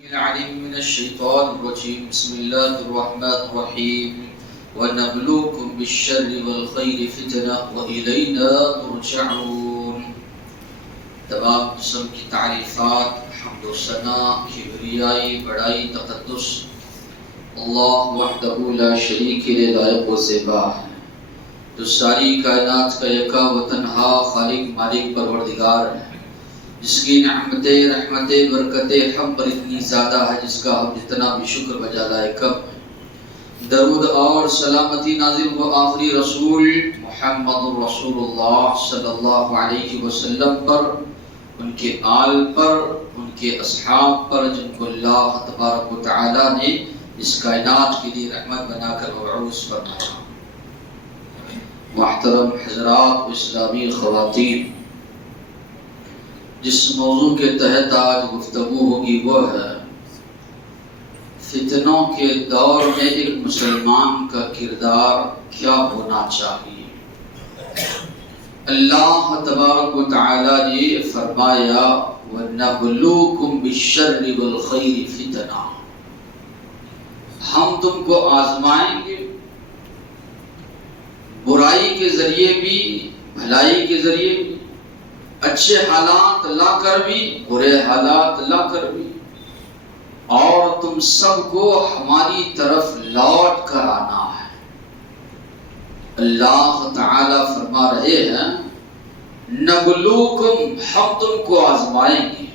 العليم من الشيطان الرجيم بسم الله الرحمن الرحيم ونبلوكم بالشر والخير فتنة وإلينا ترجعون. تمام قسم کی تعریفات، حمد و ثنا، کبریائی، بڑائی، تقدس اللہ وحدہ لا شریک کے لائق و زیبا ہے، جو ساری کائنات کا یکا و تنہا خالق مالک پروردگار ہے، جس کی نعمتیں، رحمتیں، برکتیں ہم پر اتنی زیادہ ہے جس کا ہم جتنا بھی شکر بجا لائے کم. درود اور سلامتی نازل ہو آخری رسول محمد رسول اللہ صلی اللہ علیہ وسلم پر، ان کے آل پر، ان کے اصحاب پر، جن کو اللہ تبارک و تعالی نے اس کائنات کے لیے رحمت بنا کر مبعوث فرمایا. محترم حضرات و اسلامی خواتین، جس موضوع کے تحت آج گفتگو ہوگی وہ ہے فتنوں کے دور میں ایک مسلمان کا کردار کیا ہونا چاہیے. اللہ تبارک و تعالی نے فرمایا وَنَبْلُوكُمْ بِالشَّرِّ وَالْخَيْرِ فِتْنَةً، ہم تم کو آزمائیں گے، برائی کے ذریعے بھی، بھلائی کے ذریعے بھی، اچھے حالات لا کر بھی، برے حالات لا کر بھی، اور تم سب کو ہماری طرف لوٹ کر آنا ہے. اللہ تعالی فرما رہے ہیں نبلوکم، ہم تم کو آزمائیں گے،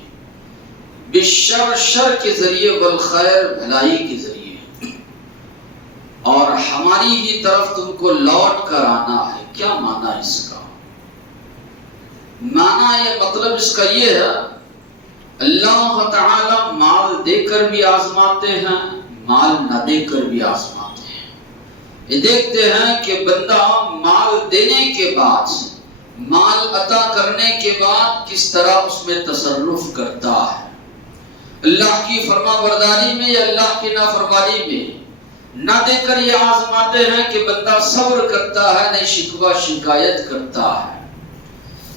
بالشر، شر کے ذریعے، والخیر، بھلائی کے ذریعے، اور ہماری ہی طرف تم کو لوٹ کر آنا ہے. کیا معنی اس کا؟ معنی یہ مطلب اس کا یہ ہے اللہ تعالی مال دے کر بھی آزماتے ہیں، مال نہ دے کر بھی آزماتے ہیں. یہ دیکھتے ہیں کہ بندہ مال دینے کے بعد، مال عطا کرنے کے بعد کس طرح اس میں تصرف کرتا ہے. اللہ کی فرما برداری میں یا اللہ کی نافرمانی میں نہ دے کر یہ آزماتے ہیں کہ بندہ صبر کرتا ہے، نہیں شکوہ شکایت کرتا ہے.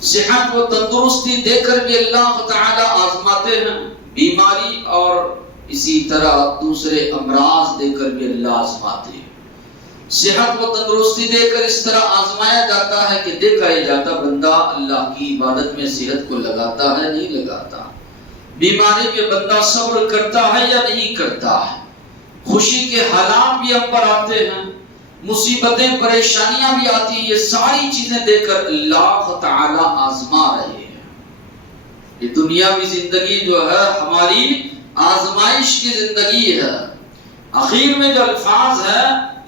صحت و تندرستی دے کر بھی اللہ تعالی آزماتے ہیں، بیماری اور اسی طرح دوسرے امراض دے کر بھی اللہ آزماتے ہیں. صحت و تندرستی دے کر اس طرح آزمایا جاتا ہے کہ دیکھا ہی جاتا بندہ اللہ کی عبادت میں صحت کو لگاتا ہے نہیں لگاتا، بیماری پہ بندہ صبر کرتا ہے یا نہیں کرتا ہے. خوشی کے حالات بھی ہم پر آتے ہیں، مصیبتیں، پریشانیاں بھی آتی ہیں، یہ ساری چیزیں دے کر اللہ تعالی آزما رہے ہیں. یہ دنیاوی زندگی جو ہے ہماری آزمائش کی زندگی ہے. آخر میں جو الفاظ ہے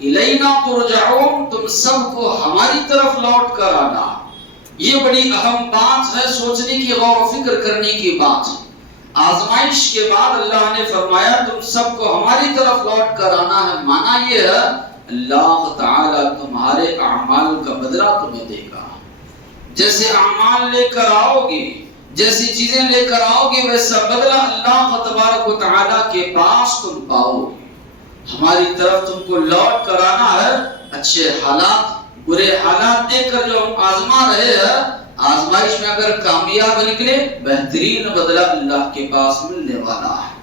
الینا ترجعون، تم سب کو ہماری طرف لوٹ کر آنا، یہ بڑی اہم بات ہے، سوچنے کی، غور و فکر کرنے کی بات. آزمائش کے بعد اللہ نے فرمایا تم سب کو ہماری طرف لوٹ کر آنا ہے. معنی یہ ہے اللہ تعالیٰ تمہارے اعمال کا بدلہ تمہیں دے گا. جیسے اعمال لے کر آؤ گے، جیسی چیزیں لے کر آؤ گے، ویسا بدلہ اللہ تبارک و تعالیٰ کے پاس تم پاؤ گے. ہماری طرف تم کو لوٹ کر آنا ہے. اچھے حالات، برے حالات دے کر جو ہم آزما رہے ہیں، آزمائش میں اگر کامیاب نکلے بہترین بدلہ اللہ کے پاس ملنے والا ہے.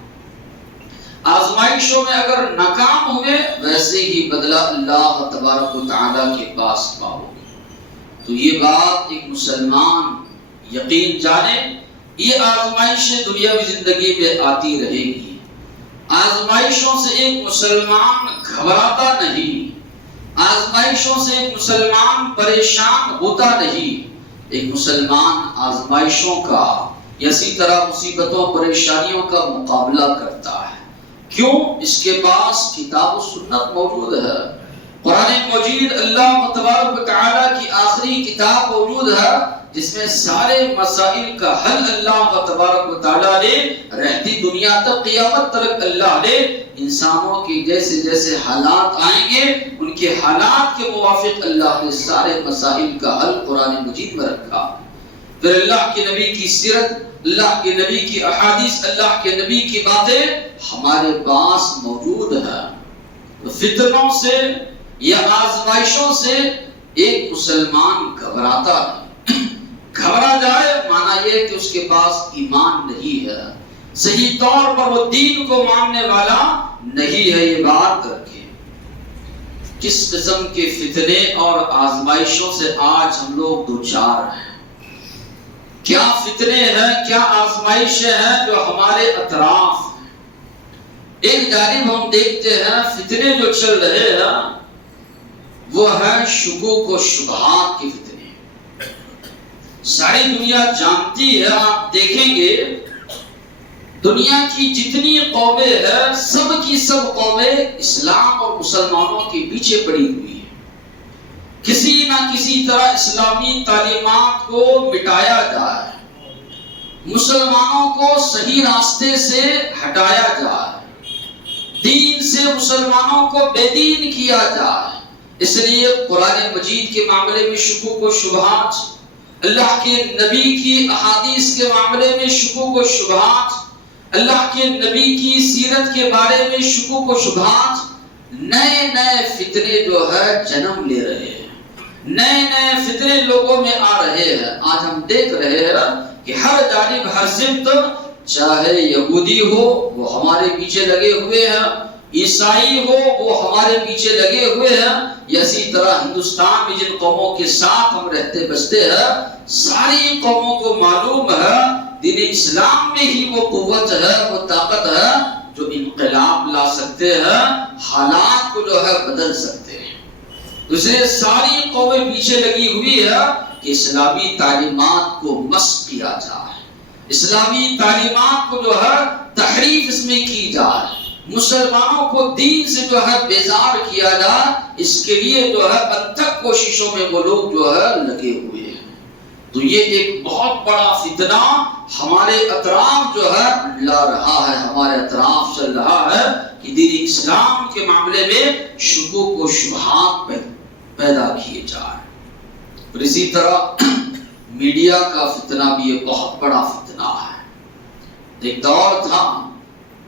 آزمائشوں میں اگر ناکام ہوئے ویسے ہی بدلہ اللہ تبارک و تعالیٰ کے پاس پاؤ گے. تو یہ بات ایک مسلمان یقین جانے، یہ آزمائشیں دنیاوی زندگی میں آتی رہے گی. آزمائشوں سے ایک مسلمان گھبراتا نہیں، آزمائشوں سے ایک مسلمان پریشان ہوتا نہیں. ایک مسلمان آزمائشوں کا اسی طرح مصیبتوں پریشانیوں کا مقابلہ کرتا ہے. کیوں؟ اس کے پاس کتاب و سنت موجود ہے. قرآن مجید اللہ تبارک و تعالیٰ کی آخری کتاب موجود ہے جس میں سارے مسائل کا حل اللہ تبارک و تعالیٰ نے رہتی دنیا تک، قیامت تک اللہ نے انسانوں کی جیسے جیسے حالات آئیں گے ان کے حالات کے موافق اللہ نے سارے مسائل کا حل قرآن مجید میں رکھا. پھر اللہ کے نبی کی سیرت، اللہ کے نبی کی احادیث، اللہ کے نبی کی باتیں ہمارے پاس موجود ہیں. فتنوں سے یا آزمائشوں سے ایک مسلمان گھبراتا نہیں. گھبرا جائے معنی یہ کہ اس کے پاس ایمان نہیں ہے. صحیح طور پر وہ دین کو ماننے والا نہیں ہے. یہ بات رکھیں. کس قسم کے فتنے اور آزمائشوں سے آج ہم لوگ دوچار ہیں. کیا فتنے ہیں, کیا آزمائشیں ہیں جو ہمارے اطراف ہیں. ایک جانب ہم دیکھتے ہیں فتنے جو چل رہے ہیں وہ ہے شکوک و شبہات کے فتنے. ساری دنیا جانتی ہے, آپ دیکھیں گے دنیا کی جتنی قومیں ہیں سب کی سب قومیں اسلام اور مسلمانوں کے پیچھے پڑی ہوئی ہیں. کسی نہ کسی طرح اسلامی تعلیمات کو مٹایا جائے, مسلمانوں کو صحیح راستے سے ہٹایا جائے, دین سے مسلمانوں کو بے دین کیا جائے. اس لیے قرآن مجید کے معاملے میں شکوک و شبہات, اللہ کے نبی کی احادیث کے معاملے میں شکوک و شبہات, اللہ کے نبی کی سیرت کے بارے میں شکوک و شبہات, نئے نئے فتنے جو ہے جنم لے رہے ہیں, نئے نئے فتنے لوگوں میں آ رہے ہیں. آج ہم دیکھ رہے ہیں کہ ہر جانب ہر سمت, چاہے یہودی ہو وہ ہمارے پیچھے لگے ہوئے ہیں, عیسائی ہو وہ ہمارے پیچھے لگے ہوئے ہیں, یا اسی طرح ہندوستان میں جن قوموں کے ساتھ ہم رہتے بستے ہیں ساری قوموں کو معلوم ہے دین اسلام میں ہی وہ قوت ہے, وہ طاقت ہے جو انقلاب لا سکتے ہیں, حالات کو جو ہے بدل سکتے ہیں. دوسرے ساری قومیں پیچھے لگی ہوئی ہے کہ اسلامی تعلیمات کو مسخ کیا جائے, اسلامی تعلیمات کو جو ہے تحریف اس میں کی جائے, مسلمانوں کو دین سے جو ہے بیزار کیا جائے. اس کے لیے جو ہے انتھک کوششوں میں وہ لوگ جو ہے لگے ہوئے ہیں. تو یہ ایک بہت بڑا فتنہ ہمارے اطراف جو ہے لا رہا ہے, ہمارے اطراف چل رہا ہے کہ دین اسلام کے معاملے میں شکوک و شبہات پیدا کیے جائیں. اور اسی طرح میڈیا کا فتنہ بھی ایک بہت بڑا فتنہ ہے. ایک دور تھا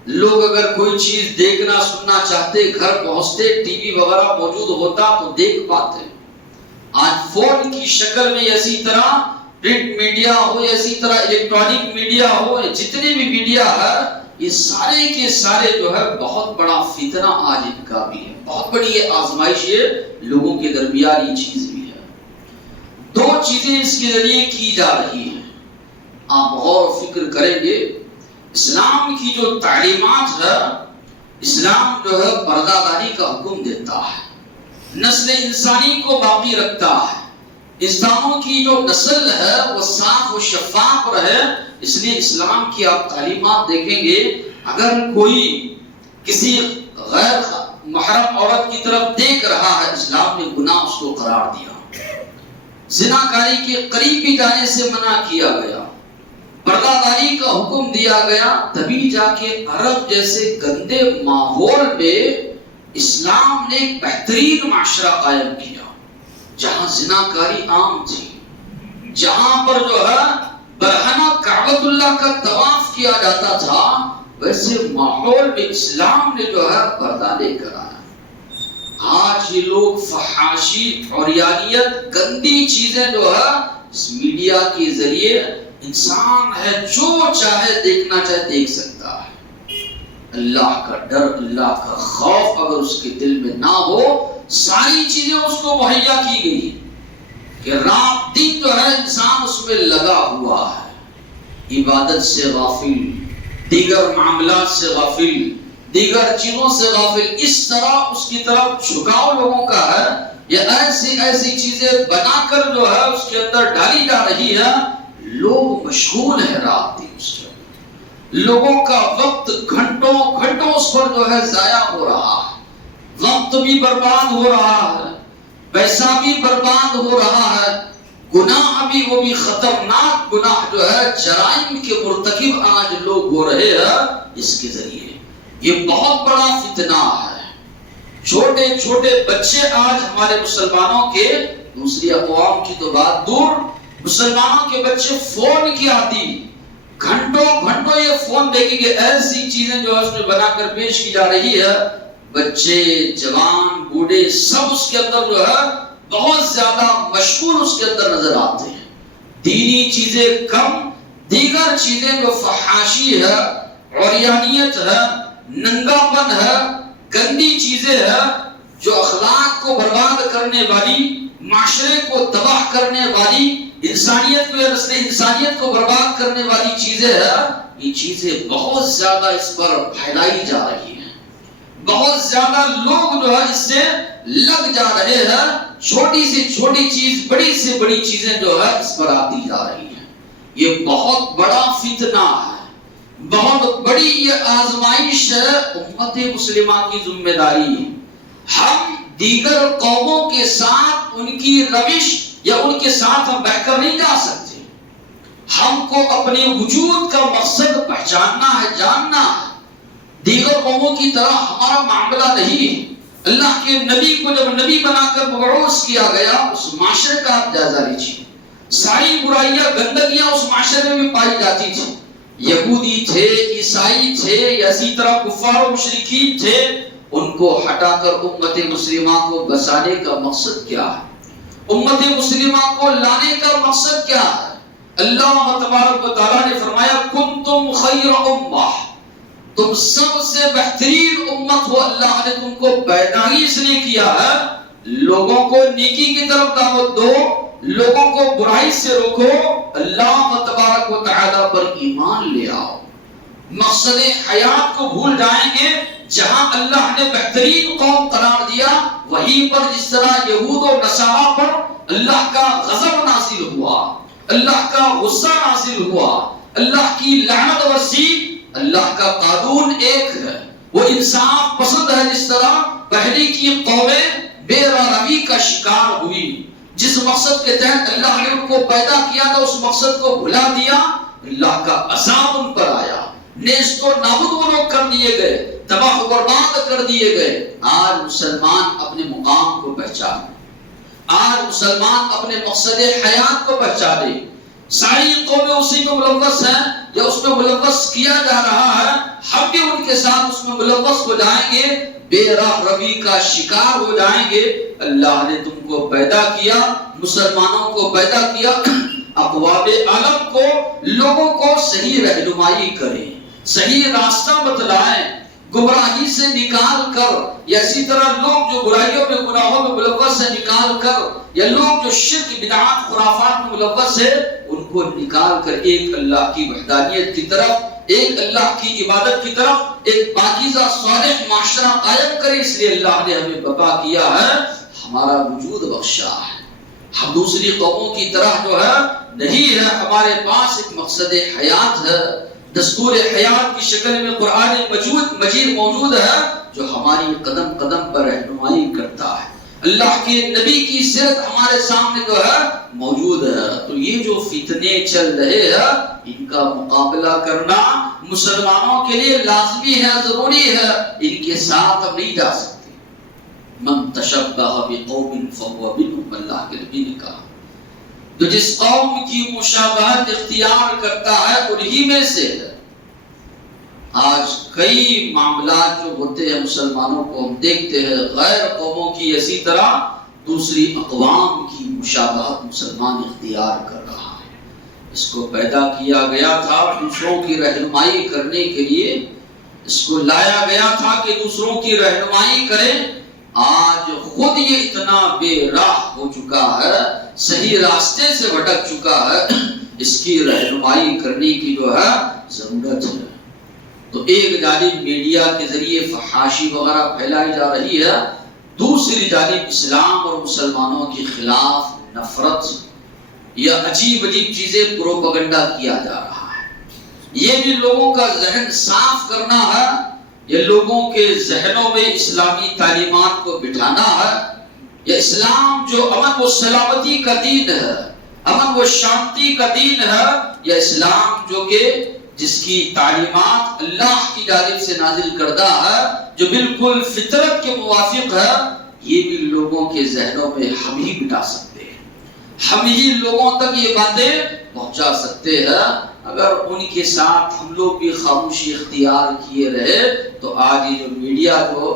لوگ اگر کوئی چیز دیکھنا سننا چاہتے گھر پہنچتے, ٹی وی وغیرہ موجود ہوتا تو دیکھ پاتے. آج فون کی شکل میں اسی طرح پرنٹ میڈیا ہو, اسی طرح الیکٹرانک میڈیا ہو, جتنے بھی میڈیا ہے یہ سارے کے سارے جو ہے بہت بڑا فتنہ آج ان کا بھی ہے. بہت بڑی یہ آزمائش ہے لوگوں کے درمیان. یہ چیز بھی ہے, دو چیزیں اس کے ذریعے کی جا رہی ہیں. آپ غور و فکر کریں گے اسلام کی جو تعلیمات ہے, اسلام جو ہے پردہ داری کا حکم دیتا ہے, نسل انسانی کو باقی رکھتا ہے, انسانوں کی جو نسل ہے وہ صاف و شفاف رہے. اس لیے اسلام کی آپ تعلیمات دیکھیں گے, اگر کوئی کسی غیر محرم عورت کی طرف دیکھ رہا ہے اسلام نے گناہ اس کو قرار دیا, زناکاری کے قریب بھی جانے سے منع کیا گیا, پردہ داری کا حکم دیا گیا. تبھی جا کے عرب جیسے گندے ماحول میں اسلام نے ایک بہترین معاشرہ قائم کیا, جہاں زناکاری عام تھی, جہاں پر جو ہے برہنہ کعبۃ اللہ کا طواف کیا جاتا تھا, ویسے ماحول میں اسلام نے جو ہے پردہ لے کر آیا. آج یہ لوگ فحاشی, عریانیت, گندی چیزیں جو ہے اس میڈیا کے ذریعے انسان ہے جو چاہے دیکھنا چاہے دیکھ سکتا ہے. اللہ کا ڈر, اللہ کا خوف اگر اس کے دل میں نہ ہو, ساری چیزیں اس کو مہیا کی گئی کہ رات دن جو ہے انسان اس میں لگا ہوا ہے, عبادت سے غافل, دیگر معاملات سے غافل, دیگر چیزوں سے غافل. اس طرح اس کی طرف جھکاؤ لوگوں کا ہے, یا ایسی چیزیں بنا کر جو ہے اس کے اندر ڈالی جا رہی ہے. لوگ مشغول ہیں رات دن اس کے, لوگوں کا وقت گھنٹوں گھنٹوں اس پر جو ہے ضائع ہو رہا ہے, وقت بھی برباد ہو رہا ہے, پیسہ بھی برباد ہو رہا ہے, گناہ بھی وہ بھی خطرناک گناہ جو ہے جرائم کے مرتکب آج لوگ ہو رہے ہیں اس کے ذریعے. یہ بہت بڑا فتنہ ہے. چھوٹے چھوٹے بچے آج ہمارے مسلمانوں کے, دوسری اقوام کی تو بات دور, مسلمانوں کے بچے فون کی عادی, گھنٹوں گھنٹوں یہ فون دیکھیں گے. ایسی چیزیں جو اس میں بنا کر پیش کی جا رہی ہے, بچے جوان بوڑھے سب اس کے اندر جو ہے بہت زیادہ مشغول اس کے اندر نظر آتے ہیں. دینی چیزیں کم, دیگر چیزیں جو فحاشی ہے, عریانیت ہے، ننگا پن ہے، گندی چیزیں ہیں جو اخلاق کو برباد کرنے والی، معاشرے کو تباہ کرنے والی، انسانیت کو یا نسل انسانیت کو برباد کرنے والی چیزیں ہیں، یہ چیزیں بہت زیادہ اس پر پھیلائی جا رہی ہیں، بہت زیادہ لوگ جو ہے اس سے لگ جا رہے ہیں، چھوٹی سے چھوٹی چیز، بڑی سے بڑی چیزیں جو ہے اس پر آتی جا رہی ہیں۔ یہ بہت بڑا فتنہ ہے، بہت بڑی یہ آزمائش ہے، امت مسلمہ کی ذمہ داری ہے۔ ہم دیگر قوموں کے ساتھ ان کی روش یا ان کے ساتھ ہم بہ کر نہیں جا سکتے۔ ہم کو اپنے وجود کا مقصد پہچاننا ہے، جاننا ہے۔ دیگر قوموں کی طرح ہمارا معاملہ نہیں ہے۔ اللہ کے نبی کو جب نبی بنا کر مبعوث کیا گیا، اس معاشرے کا آپ جائزہ لیجیے۔ ساری برائیاں، گندگیاں اس معاشرے میں بھی پائی جاتی تھی۔ یہودی تھے، عیسائی تھے، اسی طرح کفار و مشرکین تھے، ان کو ہٹا کر امت مسلمہ کو بسانے کا مقصد کیا ہے؟ امت مسلمہ کو لانے کا مقصد کیا ہے؟ اللہ تبارک و تعالیٰ نے فرمایا کنتم خیر امہ، تم سب سے بہترین امت ہو۔ اللہ نے تم کو پیدا ہی اس لیے کیا ہے لوگوں کو نیکی کی طرف دعوت دو، لوگوں کو برائی سے روکو، اللہ تبارک و تعالیٰ پر ایمان لے آؤ۔ مقصد حیات کو بھول جائیں گے۔ جہاں اللہ نے بہترین قوم قرار دیا، وہیں پر جس طرح یہود و نصارہ پر اللہ کا غضب نازل ہوا، اللہ کا غصہ نازل ہوا، اللہ کی لعنت ورسی، اللہ کا قانون ایک ہے، وہ انصاف پسند ہے۔ جس طرح پہلی کی قومیں بے روی کا شکار ہوئی، جس مقصد کے تحت اللہ نے ان کو پیدا کیا تھا اس مقصد کو بھلا دیا، اللہ کا عذاب ان پر آیا، نیست و نابود وہ لوگ کر دیے گئے، تباہ و برباد کر دیے گئے۔ آج مسلمان اپنے مقام کو پہچانے، آج مسلمان اپنے مقصد حیات کو پہچانے۔ ساری قومیں اسی میں ملوث ہیں یا اس میں ملوث کیا جا رہا ہے، ہم بھی ان کے ساتھ اس میں ملوث ہو جائیں گے، بے راہ روی کا شکار ہو جائیں گے۔ اللہ نے تم کو پیدا کیا، مسلمانوں کو پیدا کیا، اقوام عالم کو، لوگوں کو صحیح رہنمائی کریں، صحیح راستہ بتلائیں، گمراہی سے نکال کر، یا اسی طرح لوگ جو برائیوں میں گناہوں میں ملوث ہیں نکال کر، یا لوگ جو شرک بدعات خرافات میں ملوث ہیں ان کو نکال کر ایک اللہ کی وحدانیت کی طرف، ایک اللہ کی عبادت کی طرف ایک پاکیزہ صالح معاشرہ قائم کرے۔ اس لیے اللہ نے ہمیں بقا کیا ہے، ہمارا وجود بخشا ہے۔ ہم دوسری قوموں کی طرح جو ہے نہیں ہے، ہمارے پاس ایک مقصد حیات ہے، دستور حیات کی شکل میں قرآن مجید موجود ہے جو ہماری قدم قدم پر رہنمائی کرتا ہے۔ اللہ کے نبی کی سیرت ہمارے سامنے جو ہے موجود ہے۔ تو یہ جو فتنے چل رہے ہیں ان کا مقابلہ کرنا مسلمانوں کے لیے لازمی ہے، ضروری ہے، ان کے ساتھ ہم نہیں جا سکتے۔ من تشبہ بقوم فہو منہم، اللہ کے نبی نے کہا تو جس قوم کی مشابہت اختیار کرتا ہے انہی میں سے ہے۔ آج کئی معاملات جو ہوتے ہیں مسلمانوں کو ہم دیکھتے ہیں، غیر قوموں کی اسی طرح دوسری اقوام کی مشابہت مسلمان اختیار کر رہا ہے۔ اس کو پیدا کیا گیا تھا دوسروں کی رہنمائی کرنے کے لیے، اس کو لایا گیا تھا کہ دوسروں کی رہنمائی کرے۔ آج خود یہ اتنا بے راہ ہو چکا ہے، صحیح راستے سے بھٹک چکا ہے، اس کی رہنمائی کرنے کی جو ہے ضرورت ہے۔ تو ایک جانب میڈیا کے ذریعے فحاشی وغیرہ پھیلائی جا رہی ہے، دوسری جانب اسلام اور مسلمانوں کے خلاف نفرت یا عجیب عجیب چیزیں پروپیگنڈا کیا جا رہا ہے۔ یہ بھی لوگوں کا ذہن صاف کرنا ہے، یہ لوگوں کے ذہنوں میں اسلامی تعلیمات کو بٹھانا ہے۔ یہ اسلام جو امن و سلامتی کا دین ہے، امن و شانتی کا دین ہے، یہ اسلام جو کہ جس کی تعلیمات اللہ کی جانب سے نازل کردہ ہے، جو بالکل فطرت کے موافق ہے، یہ بھی لوگوں کے ذہنوں میں ہم ہی بٹھا سکتے ہیں، ہم ہی لوگوں تک یہ باتیں پہنچا سکتے ہیں۔ اگر ان کے ساتھ ہم لوگ بھی خاموشی اختیار کیے رہے تو آج یہ جو میڈیا جو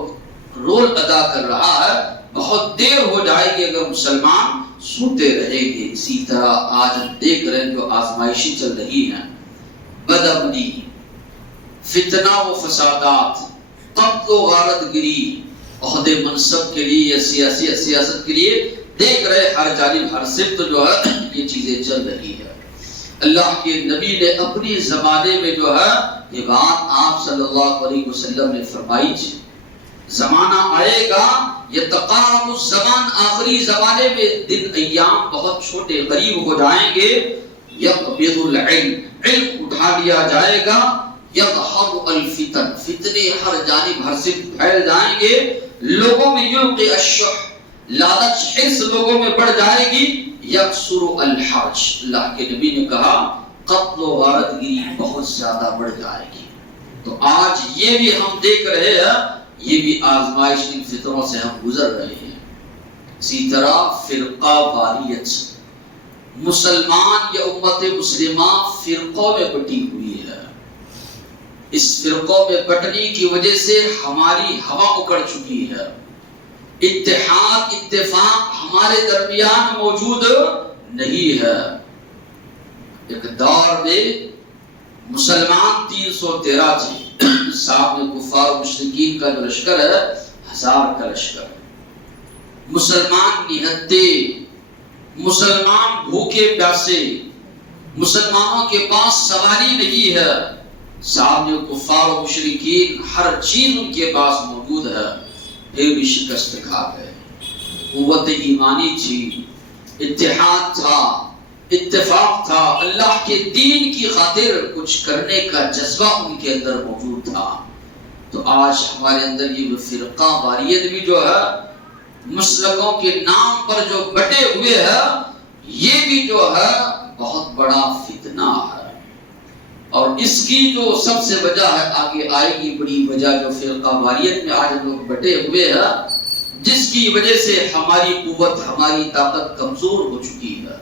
رول ادا کر رہا ہے بہت دیر ہو جائے گی اگر مسلمان سوتے رہیں گے۔ اسی طرح آج ہم دیکھ رہے ہیں جو آزمائشیں چل رہی ہیں، بد امنی، فتنہ و فسادات، قتل و غارت گری، عہدے منصب کے لیے یا سیاست کے لیے دیکھ رہے ہر جانب ہر سمت جو ہے یہ چیزیں چل رہی ہے۔ اللہ کے نبی نے اپنی زمانے میں جو ہے یہ بات آپ صلی اللہ علیہ وسلم نے فرمائی تھی، زمانہ آئے گا یتقارب الزمان، آخری زمانے میں دن ایام بہت چھوٹے قریب ہو جائیں گے، یقبض العلم، علم اٹھا لیا جائے گا، یظہر الفتن، فتنے ہر جانب ہر سمت پھیل جائیں گے، لوگوں میں یلقی الشح، لالچ حرص لوگوں میں بڑھ جائے گی، یکثر الحرج، اللہ کے نبی نے کہا قتل و غارت گری بہت زیادہ بڑھ جائے گی۔ تو آج یہ بھی ہم دیکھ رہے ہیں، یہ بھی آزمائش ان فطروں سے ہم گزر رہے ہیں۔ اسی طرح فرقہ واریت، مسلمان یا امت مسلمہ فرقوں میں بٹی ہوئی ہے، اس فرقوں میں بٹنے کی وجہ سے ہماری ہوا اکڑ چکی ہے، اتحاد اتفاق ہمارے درمیان موجود نہیں ہے۔ ایک دور میں مسلمان 313 تھے، سامنے کفار و مشرکین کا جو لشکر ہے 1000 کا لشکر ہے، مسلمان نہتے، مسلمان بھوکے پیاسے، مسلمانوں کے پاس سواری نہیں ہے، سامنے کفار و مشرکین ہر چیز ان کے پاس موجود ہے، پھر بھی شکست کھا گئے۔ قوت ایمانی تھی، اتحاد تھا، اتفاق تھا، اللہ کے دین کی خاطر کچھ کرنے کا جذبہ ان کے اندر موجود تھا۔ تو آج ہمارے اندر یہ فرقہ واریت بھی جو ہے، مسلکوں کے نام پر جو بٹے ہوئے ہیں، یہ بھی جو ہے بہت بڑا فتنہ ہے۔ اور اس کی جو سب سے وجہ ہے، آگے آئے گی بڑی وجہ، جو فرقہ واریت میں آج لوگ بٹے ہوئے ہیں، جس کی وجہ سے ہماری قوت ہماری طاقت کمزور ہو چکی ہے۔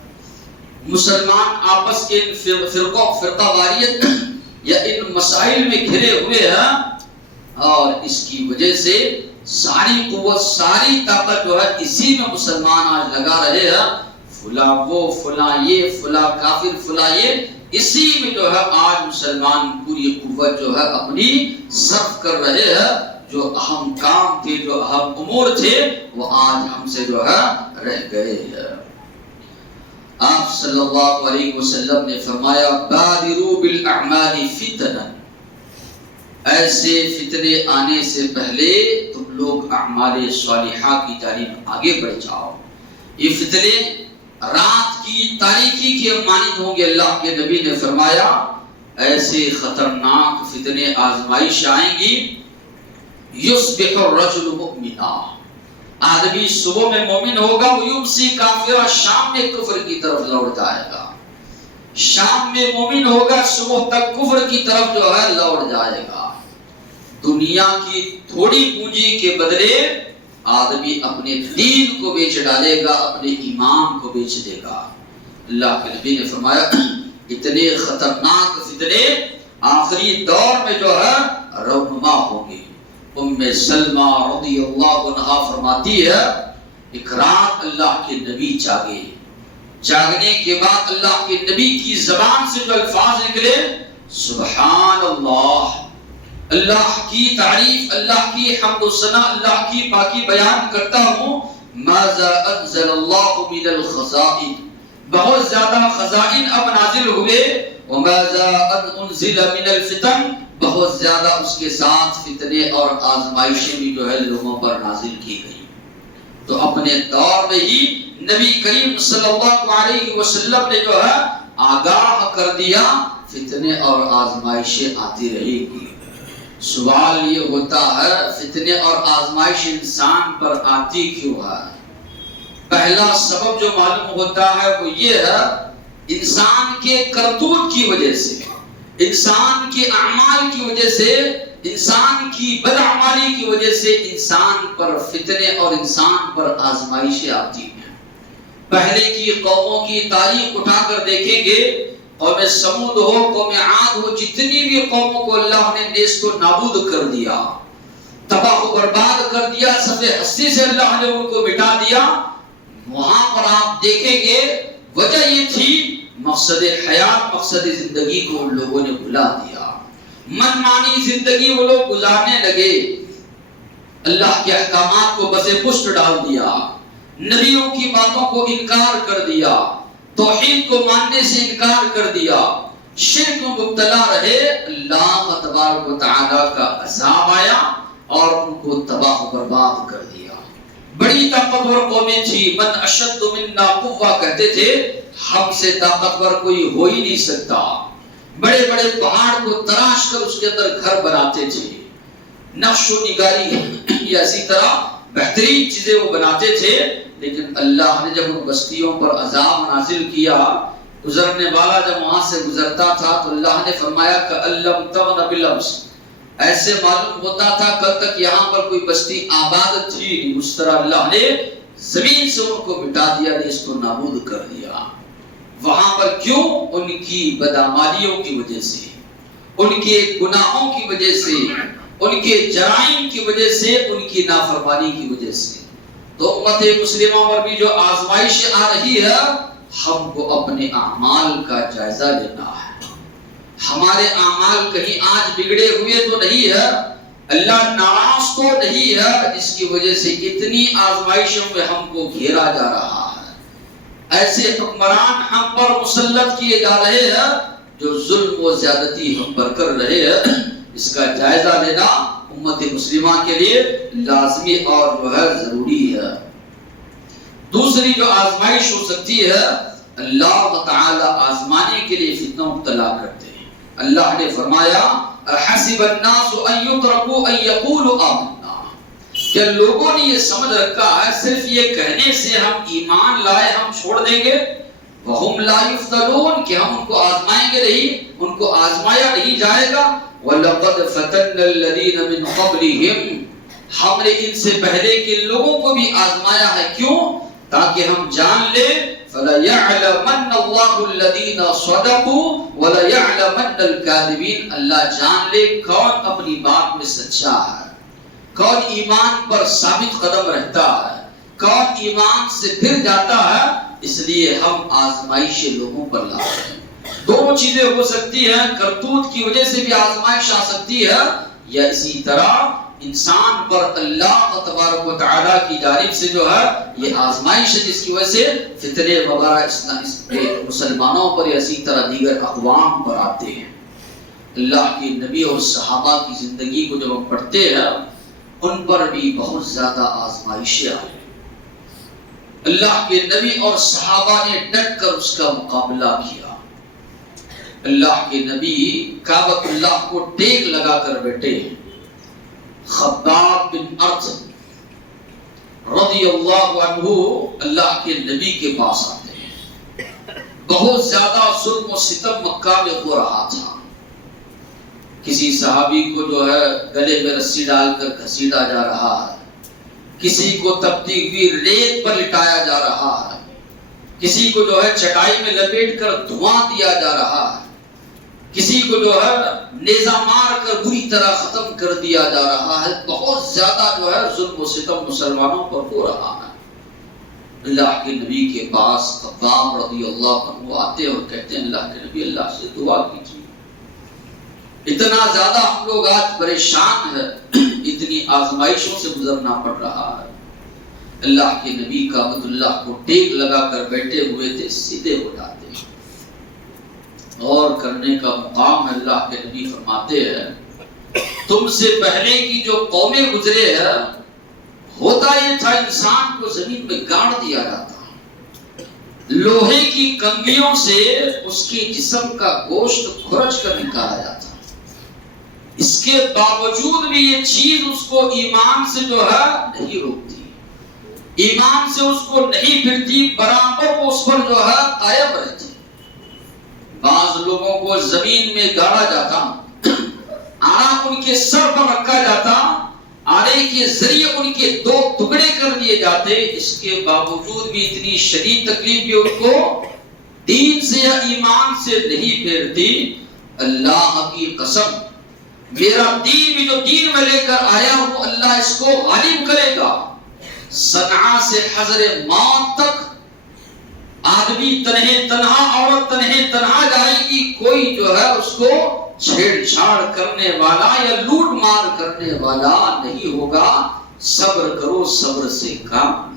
مسلمان آپس کے فرقہ واریت یا ان مسائل میں گھرے ہوئے ہیں، اور اس کی وجہ سے ساری قوت ساری طاقت جو ہے اسی میں مسلمان آج لگا رہے ہیں، فلاں وہ فلاں یہ فلاں کافر فلاں یہ، اسی میں جو ہے آج مسلمان پوری قوت جو ہے اپنی صرف کر رہے ہیں۔ جو اہم کام تھے، جو اہم امور تھے، وہ آج ہم سے جو ہے رہ گئے ہیں۔ آپ صلی اللہ علیہ وسلم نے فرمایا بادروا بالاعمال فتنا، ایسے فتنے آنے سے پہلے تم لوگ اعمال صالحہ کی جانب آگے بڑھ جاؤ۔ یہ فتنے رات کی تاریکی کے مانند ہوں گے۔ اللہ کے نبی نے فرمایا ایسے خطرناک فتنے آزمائش آئیں گی، یصبح الرجل مؤمنا، آدمی صبح میں مومن ہوگا، ویمسی کافرا، شام میں کفر کی طرف لوٹ جائے گا، شام میں مومن ہوگا، صبح تک کفر کی طرف جو ہے لوٹ جائے گا۔ دنیا کی تھوڑی پونجی کے بدلے آدمی اپنے دین کو بیچ ڈالے گا، اپنے ایمان کو بیچ دے گا۔ اللہ کے نبی نے فرمایا اتنے خطرناک فتنے آخری دور میں جو ہے رونما ہوں گے۔ ام سلمہ رضی اللہ عنہا فرماتی ہے ایک رات اللہ کے نبی جاگے، جاگنے کے بعد اللہ کے نبی کی زبان سے جو الفاظ نکلے سبحان اللہ، اللہ کی تعریف، اللہ کی حمد و ثنا، اللہ کی پاکی بیان کرتا ہوں، ماذا انزل اللہ من الخزائن، بہت زیادہ خزائن اب نازل ہوئے، وماذا انزل من الفتن، بہت زیادہ اس کے ساتھ فتنے اور آزمائشیں بھی جو ہے لوگوں پر نازل کی گئی۔ تو اپنے دور میں ہی نبی کریم صلی اللہ علیہ وسلم نے جو ہے آگاہ کر دیا فتنے اور آزمائشیں آتی رہے گی۔ سوال یہ ہوتا ہے فتنے اور آزمائش انسان پر آتی کیوں ہے؟ پہلا سبب جو معلوم ہوتا ہے وہ یہ ہے انسان کے کرتوت کی وجہ سے، انسان کے اعمال کی وجہ سے، انسان کی بدعمالی کی وجہ سے انسان پر فتنے اور انسان پر آزمائشیں آتی ہیں۔ پہلے کی قوموں کی تاریخ اٹھا کر دیکھیں گے، قوم سمود ہو، قوم عاد ہو، جتنی بھی قوموں کو اللہ نے نیست و نابود کر دیا، تباہ و برباد کر دیا، صفحہ ہستی سے اللہ نے ان کو مٹا دیا، وہاں پر آپ دیکھیں گے وجہ یہ تھی مقصد حیات، مقصد زندگی کو ان لوگوں نے بھلا دیا۔ من مانی زندگی وہ لوگ گزارنے لگے، اللہ کے احکامات کو بس پشت ڈال دیا، نبیوں کی باتوں کو انکار کر دیا، توحید کو ماننے سے انکار کر دیا، شرک میں مبتلا رہے، اللہ تبارک و تعالیٰ کا عذاب آیا اور ان کو تباہ و برباد کر دیا۔ بڑی طاقتور قومیں تھی، من اشد منا قوہ کہتے تھے، ہم سے طاقتور کوئی ہو ہی نہیں سکتا، بڑے بڑے پہاڑ کو تراش کر اس کے اندر گھر بناتے تھے، نقش و نگاری یا اسی طرح بہترین چیزیں وہ بناتے تھے، لیکن اللہ نے جب ان بستیوں پر عذاب نازل کیا، گزرنے والا جب وہاں سے گزرتا تھا تو اللہ نے فرمایا کہ اللَّمْ تَغْنَ بِالْأَمْسِ، ایسے معلوم ہوتا تھا کل تک یہاں پر کوئی بستی آباد تھی، اس طرح اللہ نے زمین سے ان کو مٹا دیا، اس کو نابود کر دیا۔ وہاں پر کیوں؟ ان کی بدعمالیوں کی وجہ سے، ان کے گناہوں کی وجہ سے، ان کے جرائم کی وجہ سے، ان کی نافرمانی کی وجہ سے۔ تو امت مسلمہ پر بھی جو آزمائش آ رہی ہے، ہم کو اپنے اعمال کا جائزہ لینا ہے۔ ہمارے اعمال کہیں آج بگڑے ہوئے تو نہیں ہے، اللہ ناراض تو نہیں ہے، جس کی وجہ سے اتنی آزمائشوں میں ہم کو گھیرا جا رہا ہے۔ ایسے حکمران ہم پر مسلط کیے جا رہے ہیں جو ظلم و زیادتی ہم پر کر رہے ہیں، اس کا جائزہ لینا امت مسلمہ کے لیے لازمی اور جو ہے ضروری ہے۔ دوسری جو آزمائش ہو سکتی ہے، اللہ تعالی آزمانے کے لیے فتنہ مبتلا کرتے ہیں۔ اللہ نے فرمایا حسب الناس ان يتركوا ان يقولوا آمنا، کہ لوگوں نے یہ سمجھ رکھا ہے صرف یہ کہنے سے ہم ایمان لائے ہم چھوڑ دیں گے، وہم لا یفتنون، کہ ہم ان کو آزمائیں گے نہیں، ان کو آزمایا نہیں جائے گا۔ وَلَقَدْ فَتَنَّ الَّذِينَ مِنْ قَبْلِهِمْ، ہم نے ان سے پہلے کے لوگوں کو بھی آزمایا ہے، کیوں؟ تاکہ ہم جان لیں فَلَيَعْلَمَنَّ اللَّهُ الَّذِينَ صَدَقُوا وَلَيَعْلَمَنَّ الْكَاذِبِينَ، اللہ جان لے کون اپنی بات میں سچا ہے، کون ایمان پر ثابت قدم رہتا ہے، کون ایمان سے پھر جاتا ہے۔ اس لیے ہم آزمائش لوگوں پر لا رہے ہیں۔ دونوں چیزیں ہو سکتی ہیں، کرتوت کی وجہ سے بھی آزمائش آ سکتی ہے، یا اسی طرح انسان پر اللہ تبارک و تعالیٰ کی جانب سے جو ہے یہ آزمائش ہے، جس کی وجہ سے فتنے وغیرہ مسلمانوں پر یا اسی طرح دیگر اقوام پر آتے ہیں۔ اللہ کے نبی اور صحابہ کی زندگی کو جب ہم پڑھتے ہیں، ان پر بھی بہت زیادہ آزمائشیں آئی۔ اللہ کے نبی اور صحابہ نے ڈٹ کر اس کا مقابلہ کیا۔ اللہ کے نبی کعبۃ اللہ کو ٹیک لگا کر بیٹھے ہیں۔ خباب بن ارت رضی اللہ عنہ اللہ کے نبی کے پاس آتے ہیں۔ بہت زیادہ ظلم و ستم مکہ میں ہو رہا تھا، کسی صحابی کو جو ہے گلے میں رسی ڈال کر گھسیٹا جا رہا ہے، کسی کو تپتی ہوئی ریت پر لٹایا جا رہا ہے، کسی کو جو ہے چٹائی میں لپیٹ کر دھواں دیا جا رہا ہے، کسی کو جو ہے نیزہ مار کر بری طرح ختم کر دیا جا رہا ہے۔ بہت زیادہ جو ہے ظلم و ستم مسلمانوں پر ہو رہا ہے۔ اللہ کے نبی کے پاس خباب رضی اللہ عنہ آتے اور کہتے ہیں اللہ کے نبی اللہ سے دعا کیجیے، اتنا زیادہ ہم لوگ آج پریشان ہیں، اتنی آزمائشوں سے گزرنا پڑ رہا ہے۔ اللہ کے نبی کعبۃ اللہ کو ٹیک لگا کر بیٹھے ہوئے تھے، سیدھے ہو جاتے ہیں، اور کرنے کا مقام اللہ کے نبی فرماتے ہیں تم سے پہلے کی جو قومیں گزرے ہیں، ہوتا یہ تھا انسان کو زمین میں گاڑ دیا جاتا، لوہے کی کنگھیوں سے اس کے جسم کا گوشت کھرچ کر نکالا جاتا، اس کے باوجود بھی یہ چیز اس کو ایمان سے جو ہے نہیں روکتی، ایمان سے اس کو نہیں پھرتی، برابر وہ اس پر جو ہے قائم رہتی۔ بعض لوگوں کو زمین میں گاڑا جاتا، آرا ان کے سر پر رکھا جاتا، آرے کے ذریعے ان کے دو ٹکڑے کر دیے جاتے، اس کے باوجود بھی اتنی شدید تکلیف بھی ان کو دین سے یا ایمان سے نہیں پھیرتی۔ اللہ کی قسم، میرا دین بھی جو دین میں لے کر آیا ہوں، اللہ اس کو غالب کرے گا۔ صنعاء سے حضر موت تک آدمی تنہے تنہا، عورت تنہے تنہا جائے گی، کوئی جو ہے اس کو چھیڑ چھاڑ کرنے والا یا لوٹ مار کرنے والا نہیں ہوگا، صبر کرو، صبر سے کام۔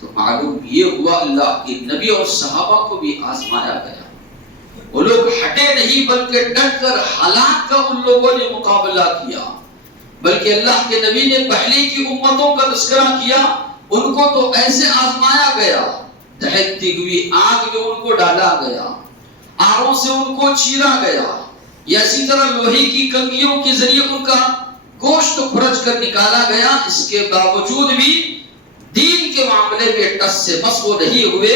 تو معلوم یہ ہوا اللہ کے نبی اور صحابہ کو بھی آزمایا گیا، وہ لوگ ہٹے نہیں بلکہ ڈٹ کر حالات کا ان لوگوں نے مقابلہ کیا، بلکہ اللہ کے نبی نے پہلے کی امتوں کا تذکرہ کیا، ان کو تو ایسے آزمایا گیا، دہکتی ہوئی آگ میں ان کو ڈالا گیا، آروں سے ان کو چیرا گیا، یا اسی طرح لوہے کی کنگھیوں کے ذریعے ان کا گوشت کھرچ کر نکالا گیا، اس کے باوجود بھی دین کے معاملے میں ٹس سے مس وہ نہیں ہوئے،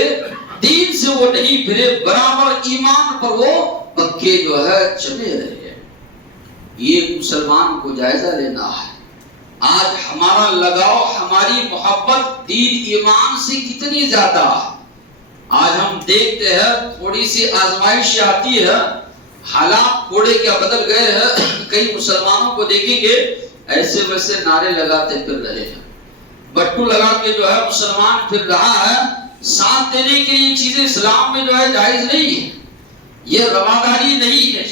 دین سے وہ نہیں پھرے، برابر ایمان پر وہ پکے جو ہے چلے رہے۔ یہ مسلمان کو جائزہ لینا ہے، آج ہمارا لگاؤ، ہماری محبت دین ایمان سے کتنی زیادہ ہے۔ آج ہم دیکھتے ہیں تھوڑی سی آزمائش آتی ہے، حالات تھوڑے کیا بدل گئے ہیں، کئی مسلمانوں کو دیکھیں گے ایسے ویسے نعرے لگاتے پھر رہے ہیں، بٹو لگا کے جو ہے مسلمان پھر رہا ہے، ساتھ دینے کے لیے چیزیں اسلام میں جو ہے جائز نہیں ہے، یہ رواداری نہیں ہے۔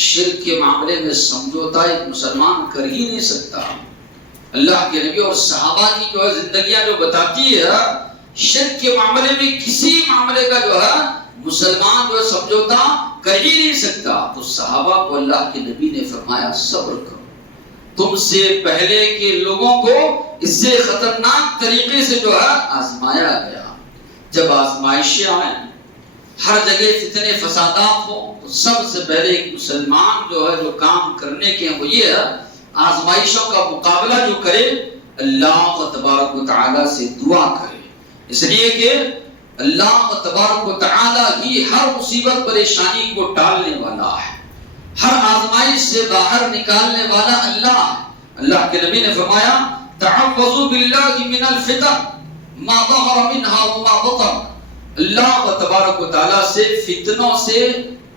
شرک کے معاملے میں سمجھوتا ایک مسلمان کر ہی نہیں سکتا۔ اللہ کے نبی اور صحابہ کی جو ہے زندگیاں جو بتاتی ہے، شرک کے معاملے میں کسی معاملے کا جو ہے مسلمان جو ہے سمجھوتا کر ہی نہیں سکتا۔ تو صحابہ کو اللہ کے نبی نے فرمایا صبر کرو، تم سے پہلے کے لوگوں کو اس سے خطرناک طریقے سے جو ہے آزمایا گیا۔ جب آزمائشیں آئیں، ہر جگہ فتنے فسادات ہوں، تو سب سے پہلے ایک مسلمان جو ہے جو کام کرنے کے وہ یہ ہے، آزمائشوں کا مقابلہ جو کرے اللہ تبارک و تعالی سے دعا کرے، اس لیے کہ اللہ تبارک و تعالی ہی ہر مصیبت پریشانی کو ٹالنے والا ہے، ہر آزمائش سے باہر نکالنے والا اللہ ہے۔ اللہ کے نبی نے فرمایا تعوذوا باللہ من الفتن ما ظہر منها وما بطن، اللہ تبارک و تعالی سے فتنوں سے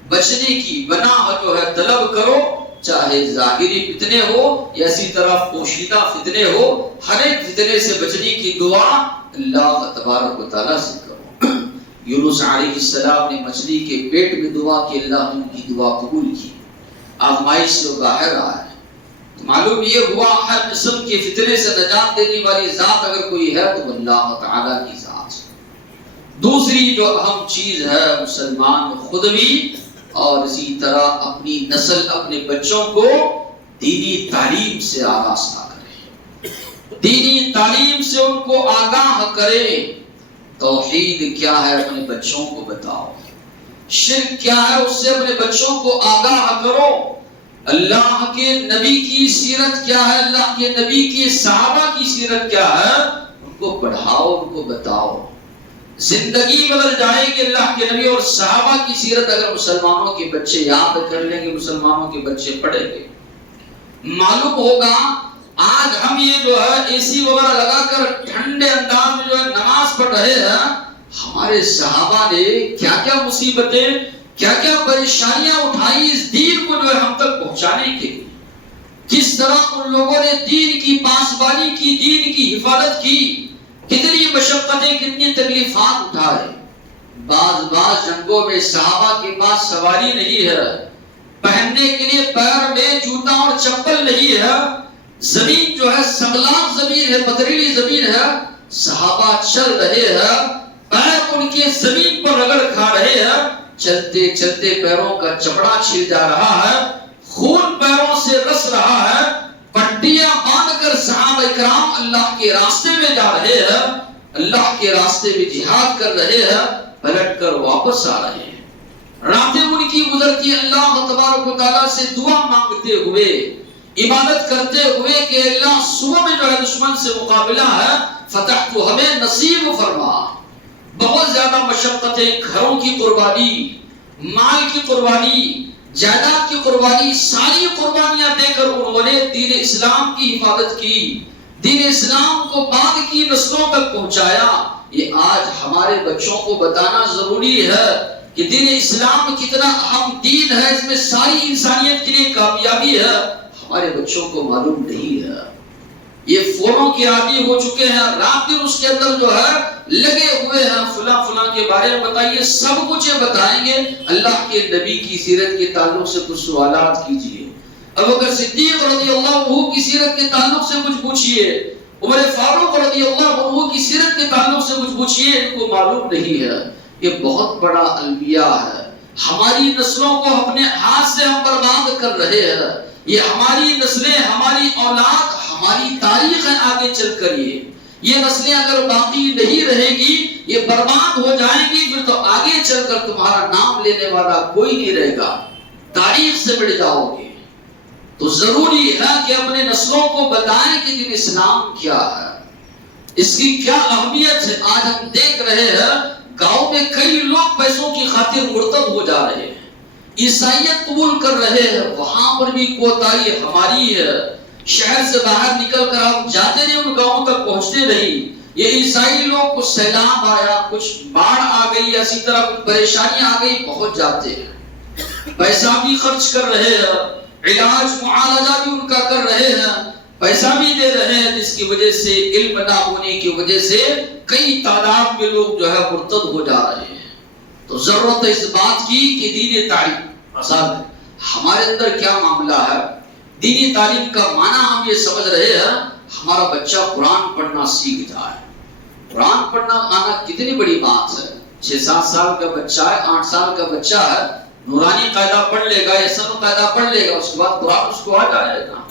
بچنے کی پناہ جو ہے طلب کرو، چاہے ظاہری فتنے ہو یا اسی طرح پوشیدہ فتنے ہو، ہر ایک فتنے سے بچنے کی دعا اللہ تبارک و تعالی سے کرو۔ یونس علیہ السلام نے مچھلی کے پیٹ میں دعا کی، اللہ نے ان کی دعا قبول کی، آزمائش سے وہ باہر آئے۔ معلوم یہ ہوا ہر قسم کے فتنے سے نجات دینے والی ذات اگر کوئی ہے تو اللہ تعالی کی ذات۔ دوسری جو اہم چیز ہے، مسلمان خود بھی اور اسی طرح اپنی نسل، اپنے بچوں کو دینی تعلیم سے آراستہ کرے، دینی تعلیم سے ان کو آگاہ کرے۔ توحید کیا ہے اپنے بچوں کو بتاؤ، شرک کیا ہے اس سے اپنے بچوں کو آگاہ کرو، اللہ کے نبی کی سیرت کیا ہے، اللہ کے نبی کے صحابہ کی سیرت کیا ہے، ان کو پڑھاؤ، ان کو بتاؤ۔ زندگی بدل جائے گی اللہ کے نبی اور صحابہ کی سیرت اگر مسلمانوں کے بچے یاد کر لیں گے، مسلمانوں کے بچے پڑھیں گے، معلوم ہوگا۔ آج ہم یہ جو ہے اے سی وغیرہ لگا کر ٹھنڈے انداز میں جو ہے نماز پڑھ رہے ہیں، ہمارے صحابہ نے کیا کیا مصیبتیں، کیا کیا پریشانیاں اٹھائی اس دین کو جو ہے ہم تک پہنچانے کے لیے، کس طرح ان لوگوں نے دین کی پاسبانی کی، دین کی حفاظت کی، کتنی مشقتیں، کتنی تکلیفات اٹھائے۔ بعض جنگوں میں صحابہ کے پاس سواری نہیں ہے، پہننے کے لیے پیر میں جوتا اور چپل نہیں ہے، زمین جو ہے سنگلاف زمین ہے، پتھریلی زمین ہے، صحابہ چل رہے ہیں، پیر ان کے زمین پر رگڑ کھا رہے ہیں، چلتے چلتے پیروں کا چمڑا چھل جا رہا ہے، خون پیروں سے رس رہا ہے، پٹیاں باندھ کر صحابہ کرام اللہ کے راستے میں جا رہے ہیں، اللہ کے راستے میں جہاد کر رہے ہیں، پلٹ کر واپس آ رہے ہیں۔ راتیں ان کی گزرتی اللہ تبارک و تعالیٰ سے دعا مانگتے ہوئے، عبادت کرتے ہوئے کہ اللہ صبح میں جو ہے دشمن سے مقابلہ ہے، فتح تو ہمیں نصیب فرما۔ بہت زیادہ مشقتیں، گھروں کی قربانی، مال کی قربانی، جائیداد کی قربانی، ساری قربانیاں دے کر انہوں نے دین اسلام کی حفاظت کی، دین اسلام کو بعد کی نسلوں تک پہنچایا۔ یہ آج ہمارے بچوں کو بتانا ضروری ہے کہ دین اسلام کتنا اہم دین ہے، اس میں ساری انسانیت کے لیے کامیابی ہے، ہمارے بچوں کو معلوم نہیں ہے۔ یہ فونوں کے عادی ہو چکے ہیں، رات دن اس کے اندر جو ہے لگے ہوئے ہیں، فلاں فلاں کے بارے میں بتائیے، سب کچھ بتائیں گے۔ اللہ کے نبی کی سیرت کے تعلق سے کچھ سوالات کیجئے، ابوبکر صدیق رضی اللہ عنہ کی سیرت کے تعلق سے کچھ پوچھئے، عمر فاروق رضی اللہ عنہ کی سیرت کے تعلق سے کچھ پوچھئے، ان کو معلوم نہیں ہے۔ یہ بہت بڑا المیہ ہے، ہماری نسلوں کو اپنے ہاتھ سے ہم برباد کر رہے ہیں۔ یہ ہماری نسلیں، ہماری اولاد، ہماری تاریخ ہے آگے چل کر، یہ نسلیں اگر باقی نہیں رہے گی، یہ برباد ہو جائیں گی، پھر تو آگے چل کر تمہارا نام لینے والا کوئی نہیں رہے گا، تاریخ سے مٹ جاؤ گے۔ تو ضروری ہے کہ اپنے نسلوں کو بتائیں کہ دین اسلام کیا ہے، اس کی کیا اہمیت ہے۔ آج ہم دیکھ رہے ہیں گاؤں میں کئی لوگ پیسوں کی خاطر مرتد ہو جا رہے ہیں، عیسائیت قبول کر رہے ہیں، وہاں پر بھی کوتاہی ہماری ہے۔ شہر سے باہر نکل کر ہم جاتے نہیں، ان گاؤں تک پہنچتے نہیں۔ یہ عیسائی لوگ، کچھ سیلاب آیا، کچھ باڑھ آ گئی، اسی طرح کچھ پریشانی آ گئی، پہنچ جاتے ہیں، پیسہ بھی خرچ کر رہے ہیں، علاج معالجہ بھی ان کا کر رہے ہیں، پیسہ بھی دے رہے ہیں، جس کی وجہ سے علم نہ ہونے کی وجہ سے کئی تعداد میں لوگ جو ہے مرتد ہو جا رہے ہیں۔ تو ضرورت ہے اس بات کی کہ دین تعلیم آسان ہے۔ ہمارے اندر کیا معاملہ ہے؟ دینی تعلیم کا معنی ہم یہ سمجھ رہے ہیں ہمارا بچہ قرآن پڑھنا سیکھ جائے۔ قرآن پڑھنا آنا کتنی بڑی بات ہے۔ 6-7 سال کا بچہ ہے، 8 سال کا بچہ ہے، نورانی قاعدہ پڑھ لے گا، احسن قاعدہ پڑھ لے گا، اس کے بعد قرآن اس کو آ جائے گا۔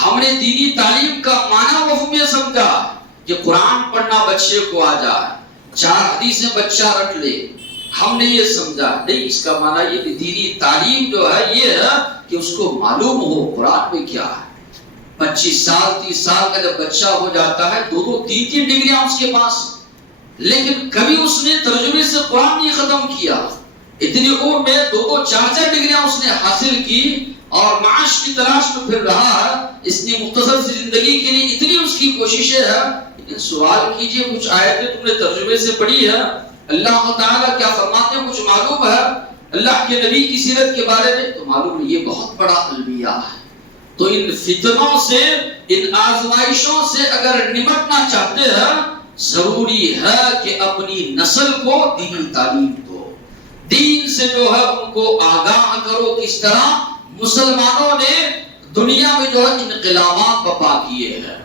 ہم نے دینی تعلیم کا معنی مفہوم یہ سمجھا کہ قرآن پڑھنا بچے کو آ جائے، 4 حدیثیں بچہ رٹ لے، ہم نے یہ سمجھا نہیں۔ اس کا معنی یہ کہ دینی تعلیم جو ہے یہ ہے کہ اس کو معلوم ہو قرآن میں کیا ہے۔ 25 سال 30 سال کا جب بچہ ہو جاتا ہے، 2 3 ڈگریاں اس کے پاس، لیکن کبھی اس نے ترجمے سے قرآن نہیں ختم کیا۔ اتنی عمر میں 2 4 ڈگریاں اس نے حاصل کی اور معاش کی تلاش میں پھر رہا ہے۔ اس نے مختصر سی زندگی کے لیے اتنی اس کی کوششیں ہیں، لیکن سوال کیجئے کچھ آیتیں تم نے ترجمے سے پڑھی ہے، اللہ تعالیٰ کیا فرماتے ہیں کچھ معلوم ہے، اللہ کے نبی کی سیرت کے بارے میں تو معلوم نہیں۔ یہ بہت بڑا المیہ ہے۔ تو ان فتنوں سے، ان آزمائشوں سے اگر نمٹنا چاہتے ہیں، ضروری ہے کہ اپنی نسل کو دینی تعلیم دو، دین سے جو ہے ان کو آگاہ کرو۔ کس طرح مسلمانوں نے دنیا میں جو ہے انقلابات برپا کیے ہیں۔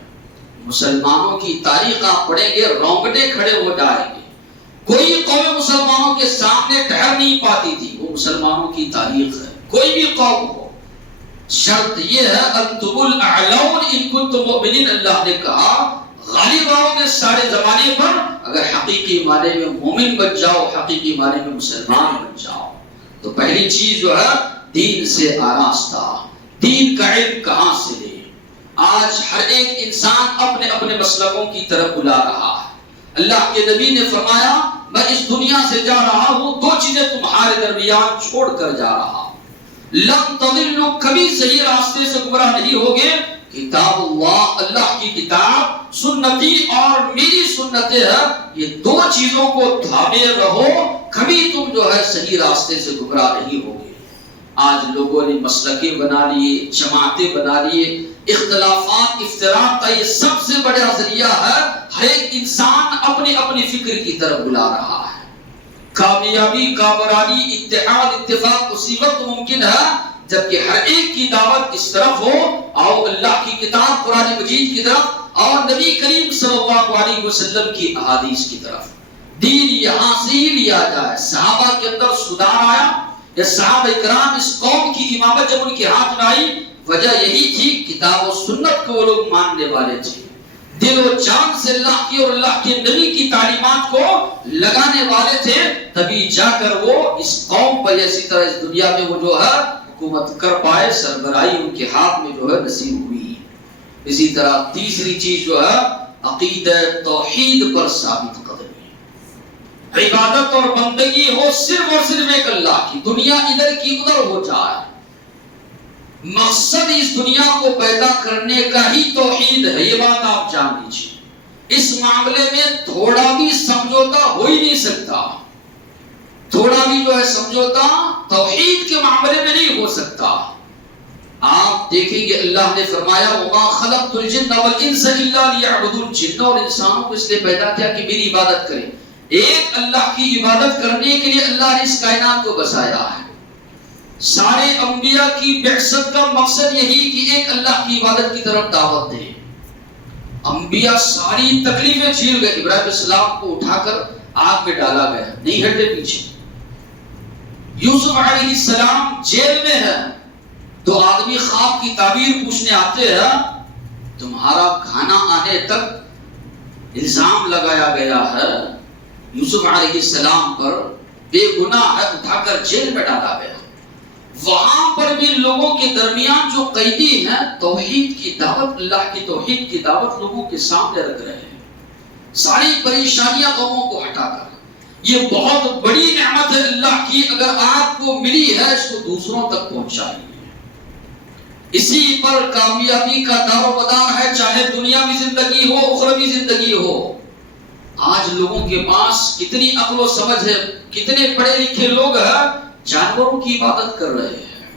مسلمانوں کی تاریخ آپ پڑھیں گے، رونگٹے کھڑے ہو جائیں گے۔ کوئی قوم مسلمانوں کے سامنے ٹھہر نہیں پاتی تھی، وہ مسلمانوں کی تاریخ ہے۔ کوئی بھی قوم ہو، شرط یہ ہے انتم الاعلون ان کنتم مؤمنین، اللہ نے کہا غالب آؤ گے سارے زمانے پر اگر حقیقی معنی میں مومن بن جاؤ، حقیقی معنی میں مسلمان بن جاؤ۔ تو پہلی چیز جو ہے دین سے آراستہ، دین کا علم کہاں سے لے۔ آج ہر ایک انسان اپنے اپنے مسلکوں کی طرف بلا رہا ہے۔ اللہ کے نبی نے فرمایا میں اس دنیا سے جا رہا ہوں، 2 چیزیں تمہارے درمیان چھوڑ کر جا رہا ہوں، لن تضلوا، کبھی صحیح راستے سے گمراہ نہیں ہوگے، کتاب اللہ، اللہ کی کتاب، سنتی اور میری سنتیں ہیں، یہ 2 چیزوں کو تھامے رہو، کبھی تم جو ہے صحیح راستے سے گمراہ نہیں ہوگے۔ آج لوگوں نے مسلکیں بنا لیے، جماعتیں بنا لیے، اختلافات افتراق کا یہ سب سے بڑا ذریعہ ہے۔ ہر ایک انسان اپنی اپنی فکر کی طرف بلا رہا ہے۔ کامیابی، کامرانی، اتحاد، اتفاق اسی وقت ممکن ہے جبکہ ہر ایک کی دعوت اس طرف ہو، آؤ اللہ کی کتاب قرآن مجید کی طرف اور نبی کریم صلی اللہ علیہ وسلم کی احادیث کی طرف۔ دین یہاں سے ہی لیا جائے۔ صحابہ کے اندر سدھار آیا، یا صحابہ کرام اس قوم کی امامت جب ان کے ہاتھ میں آئی، وجہ یہی تھی کتاب و سنت کو وہ لوگ ماننے والے تھے، دل و جان سے اللہ کی اور اللہ کے نبی کی تعلیمات کو لگانے والے تھے، تبھی جا کر وہ اس قوم پر اسی طرح اس دنیا میں وہ جو ہے حکومت کر پائے، سربراہی ان کے ہاتھ میں جو ہے نصیب ہوئی۔ اسی طرح تیسری چیز جو ہے عقیدہ توحید پر ثابت قدمی، عبادت اور بندگی ہو صرف اور صرف ایک اللہ کی، دنیا ادھر کی ادھر ہو جائے۔ مقصد اس دنیا کو پیدا کرنے کا ہی توحید ہے، یہ بات آپ جان لیجیے۔ اس معاملے میں تھوڑا بھی سمجھوتا ہو ہی نہیں سکتا، تھوڑا بھی جو ہے سمجھوتا توحید کے معاملے میں نہیں ہو سکتا۔ آپ دیکھیں گے اللہ نے فرمایا وما خلقت الجن والانس الا ليعبدون، جن اور انسانوں کو اس لیے پیدا کیا کہ میری عبادت کریں۔ ایک اللہ کی عبادت کرنے کے لیے اللہ نے اس کائنات کو بسایا ہے۔ سارے انبیاء کی بعثت کا مقصد یہی کہ ایک اللہ کی عبادت کی طرف دعوت دیں۔ انبیاء ساری تکلیفیں جھیل گئے، ابراہیم علیہ السلام کو اٹھا کر آگ میں ڈالا گیا، نہیں ہٹے پیچھے۔ یوسف علیہ السلام جیل میں ہے تو آدمی خواب کی تعبیر پوچھنے آتے ہیں، تمہارا کھانا آنے تک الزام لگایا گیا ہے یوسف علیہ السلام پر، بے گناہ ہے، اٹھا کر جیل میں ڈالا گیا۔ وہاں پر بھی لوگوں کے درمیان جو قیدی ہیں توحید کی دعوت، اللہ کی توحید کی دعوت لوگوں کے سامنے رکھ رہے ہیں، ساری پریشانیاں قوموں کو ہٹا کر۔ یہ بہت بڑی نعمت ہے اللہ کی، اگر آپ کو ملی ہے اس کو دوسروں تک پہنچائیے۔ اسی پر کامیابی کا دار و مدار ہے، چاہے دنیاوی زندگی ہو اخروی زندگی ہو۔ آج لوگوں کے پاس کتنی عقل و سمجھ ہے، کتنے پڑھے لکھے لوگ ہیں، جانوروں کی عبادت کر رہے ہیں،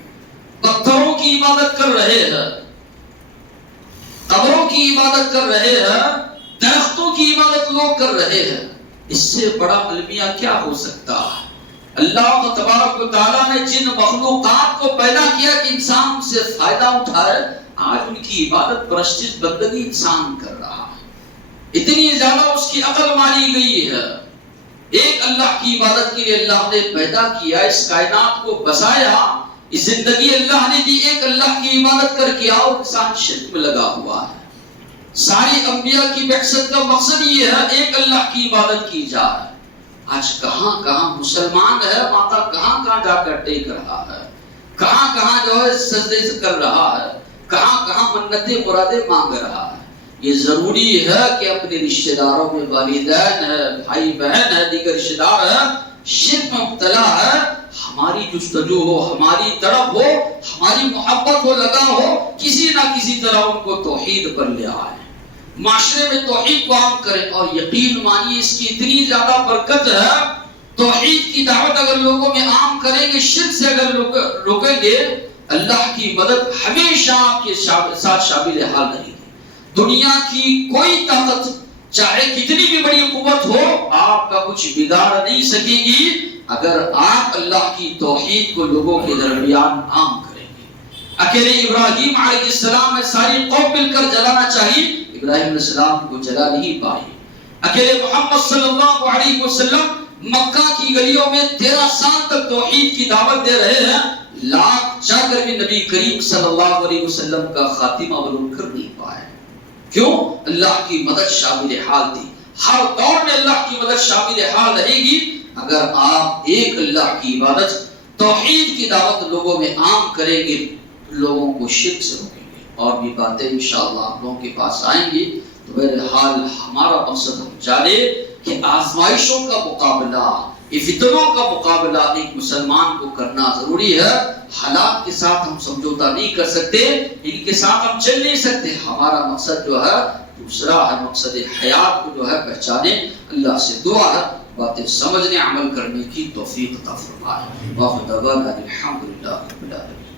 پتھروں کی عبادت کر رہے ہیں، قبروں کی عبادت کر رہے ہیں، درختوں کی عبادت لوگ کر رہے ہیں۔ اس سے بڑا المیہ کیا ہو سکتا ہے؟ اللہ تبارک و تعالیٰ نے جن مخلوقات کو پیدا کیا کہ انسان سے فائدہ اٹھائے، آج ان کی عبادت پرستش بندگی انسان کر رہا ہے۔ اتنی زیادہ اس کی عقل ماری گئی ہے۔ ایک اللہ کی عبادت کے لیے اللہ نے پیدا کیا، اس کائنات کو بسایا، اس زندگی اللہ نے دی ایک اللہ کی عبادت کر کے، اور انسان شرک میں لگا ہوا ہے۔ ساری انبیاء کی بعثت کا مقصد یہ ہے ایک اللہ کی عبادت کی جائے۔ آج کہاں کہاں مسلمان ہے، ماتا کہاں کہاں جا کر ٹیک رہا ہے، کہاں کہاں جو ہے سجدے سے کر رہا ہے، کہاں کہاں منتیں مرادیں مانگ رہا ہے۔ یہ ضروری ہے کہ اپنے رشتہ داروں میں والدین ہے، بھائی بہن ہے، دیگر رشتہ دار ہے، شرک میں مبتلا ہے، ہماری جستجو ہو، ہماری طرف ہو، ہماری محبت ہو، لگا ہو، کسی نہ کسی طرح ان کو توحید پر لے آئے، معاشرے میں توحید کو عام کریں۔ اور یقین مانیے اس کی اتنی زیادہ برکت ہے، توحید کی دعوت اگر لوگوں میں عام کریں گے، شرک سے اگر روکیں گے، اللہ کی مدد ہمیشہ آپ کے ساتھ شامل حال رہے گی۔ دنیا کی کوئی طاقت چاہے کتنی بھی بڑی قوت ہو، آپ کا کچھ بگاڑ نہیں سکے گی اگر آپ اللہ کی توحید کو لوگوں کے درمیان عام کریں گے۔ اکیلے ابراہیم علیہ السلام میں ساری قوم مل کر جلانا چاہیے، ابراہیم علیہ السلام کو جلا نہیں پائی۔ اکیلے محمد صلی اللہ علیہ وسلم مکہ کی گلیوں میں 13 سال تک توحید کی دعوت دے رہے ہیں، لاکھ جا کر بھی نبی کریم صلی اللہ علیہ وسلم کا خاتمہ معلوم کر نہیں پائے۔ کیوں؟ اللہ کی مدد شامل حال تھی۔ ہر دور میں اللہ کی مدد شامل حال رہے گی اگر آپ ایک اللہ کی عبادت، توحید کی دعوت لوگوں میں عام کریں گے، لوگوں کو شرک سے روکیں گے۔ اور بھی باتیں انشاءاللہ آپ لوگوں کے پاس آئیں گی۔ تو بہرحال ہمارا مقصد ہم جانے کہ آزمائشوں کا مقابلہ، یہ فتنوں کا مقابلہ ایک مسلمان کو کرنا ضروری ہے۔ حالات کے ساتھ ہم سمجھوتا نہیں کر سکتے، ان کے ساتھ ہم چل نہیں سکتے۔ ہمارا مقصد جو ہے دوسرا ہے، مقصد حیات کو جو ہے پہچانے۔ اللہ سے دعا ہے باتیں سمجھنے، عمل کرنے کی توفیق عطا فرمائے۔ واخر دعوانا الحمدللہ رب العالمین۔